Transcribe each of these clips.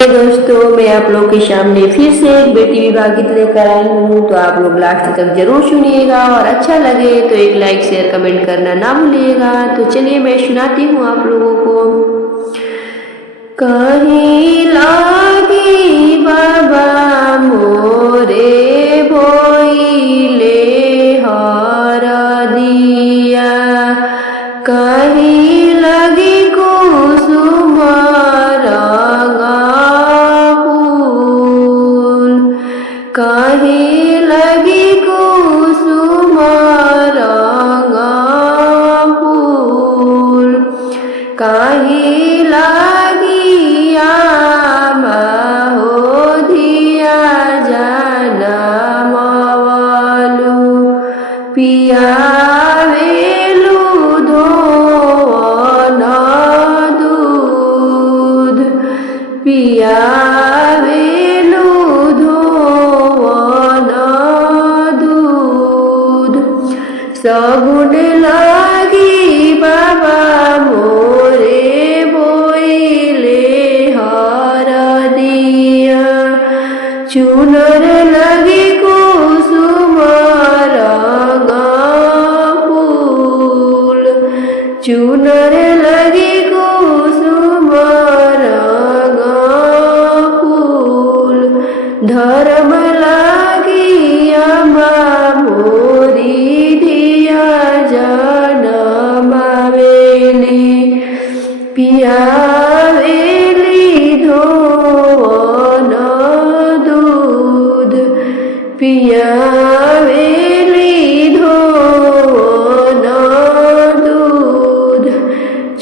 दोस्तों, मैं आप लोग के सामने फिर से एक बेटी विवाह गीत लेकर आई हूँ। तो आप लोग लास्ट तक जरूर सुनिएगा और अच्छा लगे तो एक लाइक शेयर कमेंट करना ना भूलिएगा। तो चलिए मैं सुनाती हूँ आप लोगों को। कहीं लागी बाबा मोरे भोइले हरदिया, कहीं लगी कुसुम रंगा फूल, कहीं लगी कुसुम रंगा फूल, कहीं लगी आमा हो धिया जनमवलु, पियावेलु धोवन दूध, पियावेलु धोवन दूध, सगुन लागी बाबा मोरे बोइले हरदिया, चुनर लगी कुसुम रंगा फूल, चुनर लगी कुसुम रंगा फूल, धर्म लागी अम्मा मोरी धिया जनमावेली, पियावेली धोवन दूध, पियावेली धोवन दूध,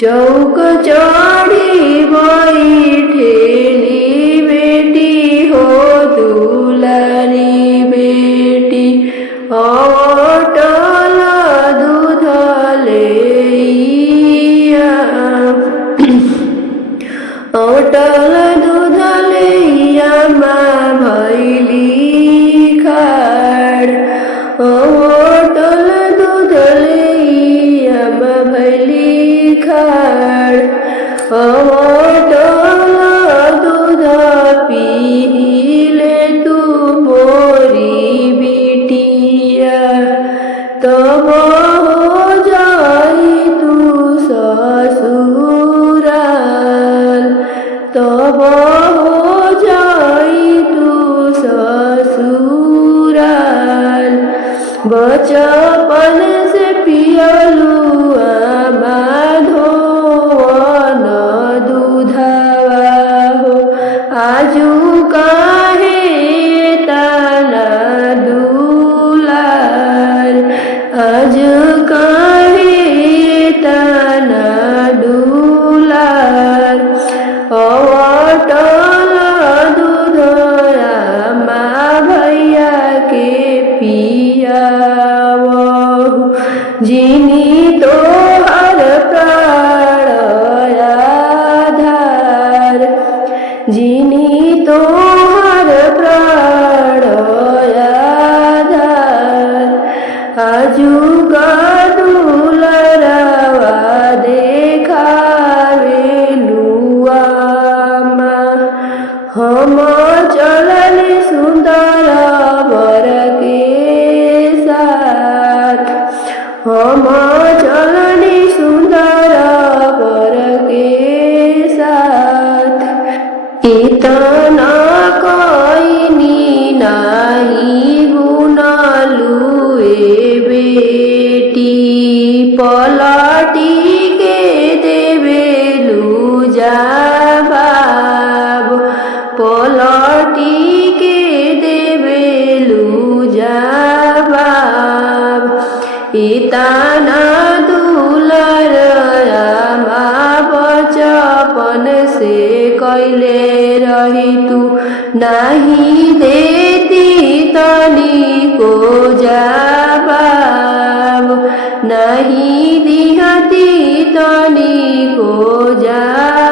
चौक चढ़ी बैठेली बेटी हो दुलारी बेटी, अटल दूध लैया, अटल दूध लैया माँ भैली खाड़, अटल दूध लैया माँ भैली खाड़, अटल दूध पीले तू मोरी बिटिया, तब हो जाई तू ससुराल, तब हो जाई तू ससुराल, बचपन से पियलू आमा धोवन दूधवा हो, आजू काहे तना दुलार, आज काहे तना दुलार, अटल दूध आमा भैया के पियावहु, जिनी तोहर प्राण आधार, जिनी तोहर प्राण आधार, आजू का दुलरवा देखावेलु आमा, हम चलल सुंदर वर के साथ, हम चलनी सुंदर वर के साथ, इतना कोइनी नाही गुनालू ए बेटी, पलटी के देवेलू जवाब, पलटी के देवेलू जवाब, इतना दुलर आमा बचपन से कैले रही तू, नहीं देती तनिको जवाब, नहीं दिहती तनिको जवाब।